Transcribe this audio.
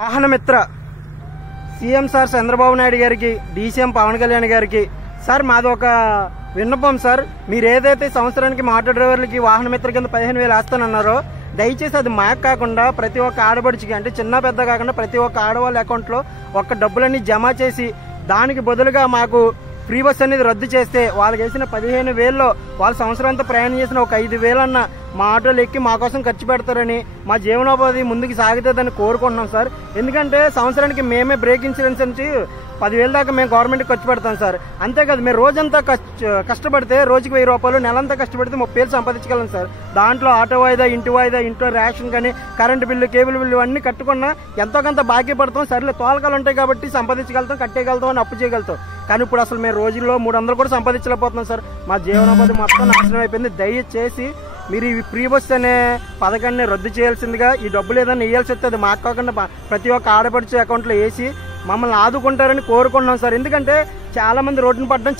వాహన మిత్ర CM sir Chandrababu Naidu గారికి, డీసీఎం పవన్ కళ్యాణ్ గారికి సార్ మాది ఒక విన్నపం సార్. మీరు ఏదైతే సంవత్సరానికి ఆటో డ్రైవర్లకి వాహన మిత్ర కింద 15,000 వేస్తానన్నారో దయచేసి అది మాకు కాకుండా ప్రతి ఒక్క ఆడబడిచికి, అంటే చిన్న పెద్ద కాకుండా ప్రతి ఒక్క ఆడవాళ్ళ అకౌంట్లో ఒక్క డబ్బులన్నీ జమ చేసి దానికి బదులుగా మాకు ఫ్రీ బస్ అనేది రద్దు చేస్తే వాళ్ళకి వేసిన 15,000లో వాళ్ళ సంవత్సరం అంతా ప్రయాణం చేసిన ఒక 5,000 అన్న మా ఆటోలు ఎక్కి మా కోసం ఖర్చు పెడతారని, మా జీవనోపాధి ముందుకు సాగుతుందని కోరుకుంటున్నాం సార్. ఎందుకంటే సంవత్సరానికి మేమే బ్రేక్ ఇన్సూరెన్స్ నుంచి 10,000 దాకా మేము గవర్నమెంట్కి ఖర్చు పెడతాం సార్. అంతేకాదు మేము రోజంతా కష్టపడితే రోజుకి 1,000 రూపాయలు, నెలంతా కష్టపడితే 30,000 సంపాదించగలం సార్. దాంట్లో ఆటో వాయిదా, ఇంట్లో రేషన్ కానీ, కరెంటు బిల్లు, కేబుల్ బిల్లు అన్నీ కట్టుకున్నా ఎంతో కొంత బాకీ పడతాం. సర్లే తోలకాలు ఉంటాయి కాబట్టి సంపాదించగలుగుతాం, కట్టేయగలుగుతాం అని అప్పు చేయగలుగుతాం. కానీ ఇప్పుడు అసలు మేము రోజుల్లో 300 కూడా సంపాదించలేకపోతున్నాం సార్. మా జీవనోపాధి మొత్తం నాశనం అయిపోయింది. దయచేసి మీరు ఈ ఫ్రీ బస్ అనే పథకాన్ని రద్దు చేయాల్సిందిగా, ఈ డబ్బులు ఏదైనా వేయాల్సి వస్తే అది మాకు కాకుండా ప్రతి ఒక్క ఆడపడిచే అకౌంట్లో వేసి మమ్మల్ని ఆదుకుంటారని కోరుకుంటున్నాం సార్. ఎందుకంటే చాలా మంది రోడ్డును పడడం